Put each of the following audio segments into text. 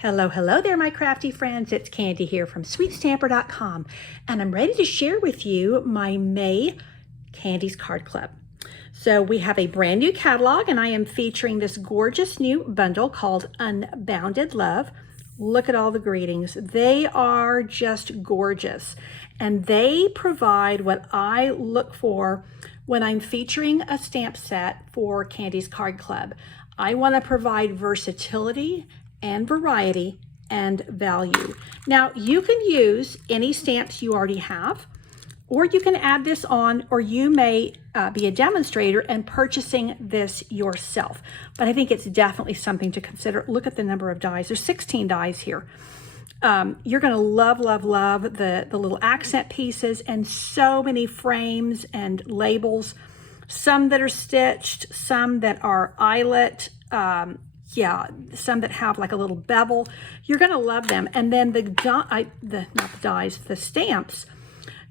Hello, hello there, my crafty friends. It's Candy here from SweetStamper.com, and I'm ready to share with you my May Candies Card Club. So we have a brand new catalog, and I am featuring this gorgeous new bundle called Unbounded Love. Look at all the greetings. They are just gorgeous, and they provide what I look for when I'm featuring a stamp set for Candies Card Club. I want to provide versatility and variety and value. Now, you can use any stamps you already have, or you can add this on, or you may be a demonstrator and purchasing this yourself. But I think it's definitely something to consider. Look at the number of dies. There's 16 dies here. You're going to love, love, love the little accent pieces and so many frames and labels. Some that are stitched, some that are eyelet, some that have like a little bevel. You're going to love them. And then the stamps,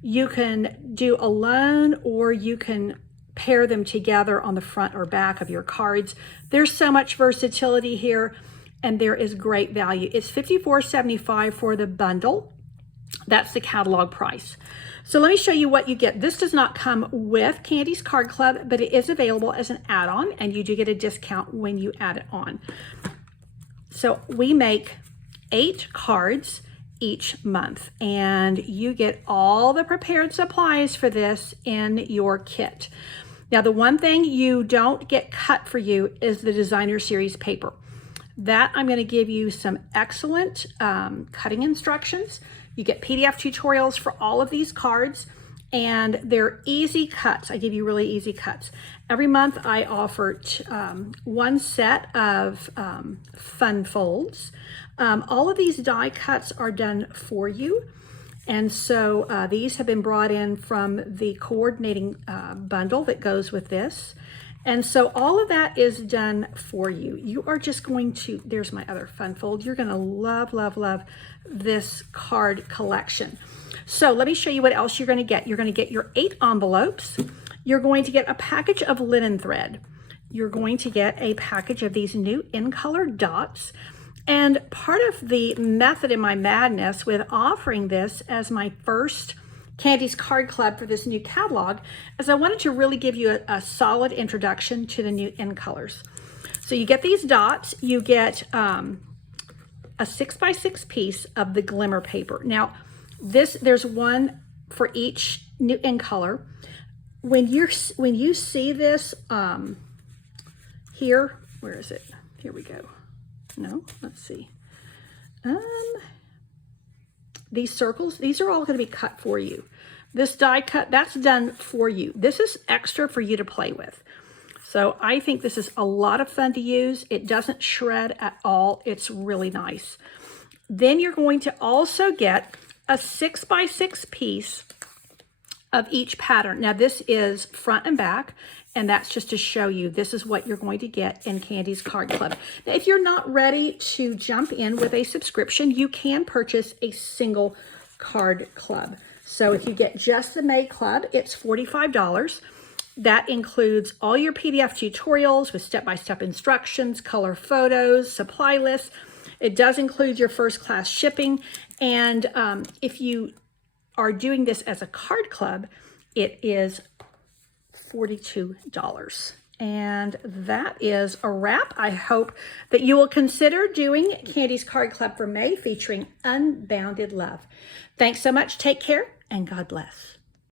you can do alone, or you can pair them together on the front or back of your cards. There's so much versatility here, and there is great value. It's $54.75 for the bundle. That's the catalog price. So let me show you what you get. This does not come with Candies Card Club, but it is available as an add-on, and you do get a discount when you add it on. So we make 8 cards each month, and you get all the prepared supplies for this in your kit. Now, the one thing you don't get cut for you is the designer series paper. That I'm going to give you some excellent cutting instructions. You get PDF tutorials for all of these cards, and they're easy cuts. I give you really easy cuts. Every month I offer one set of fun folds. All of these die cuts are done for you. And so these have been brought in from the coordinating bundle that goes with this. And so all of that is done for you. You are just going to, there's my other fun fold. You're going to love, love, love this card collection. So let me show you what else you're going to get. You're going to get your 8 envelopes. You're going to get a package of linen thread. You're going to get a package of these new in color dots. And part of the method in my madness with offering this as my first Candies Card Club for this new catalog is I wanted to really give you a solid introduction to the new in colors. So you get these dots, you get a 6x6 piece of the glimmer paper. Now there's one for each new in color. When you see this here, where is it? Here we go. No, let's see. These circles, these are all going to be cut for you. This die cut, that's done for you. This is extra for you to play with. So I think this is a lot of fun to use. It doesn't shred at all. It's really nice. Then you're going to also get a 6x6 piece of each pattern. Now this is front and back, and that's just to show you this is what you're going to get in Candies Card Club. Now, if you're not ready to jump in with a subscription, you can purchase a single card club. So if you get just the May Club, it's $45. That includes all your PDF tutorials with step-by-step instructions, color photos, supply lists. It does include your first class shipping. And if you are doing this as a card club, it is $42. And that is a wrap. I hope that you will consider doing Candies Card Club for May featuring Unbounded Love. Thanks so much. Take care and God bless.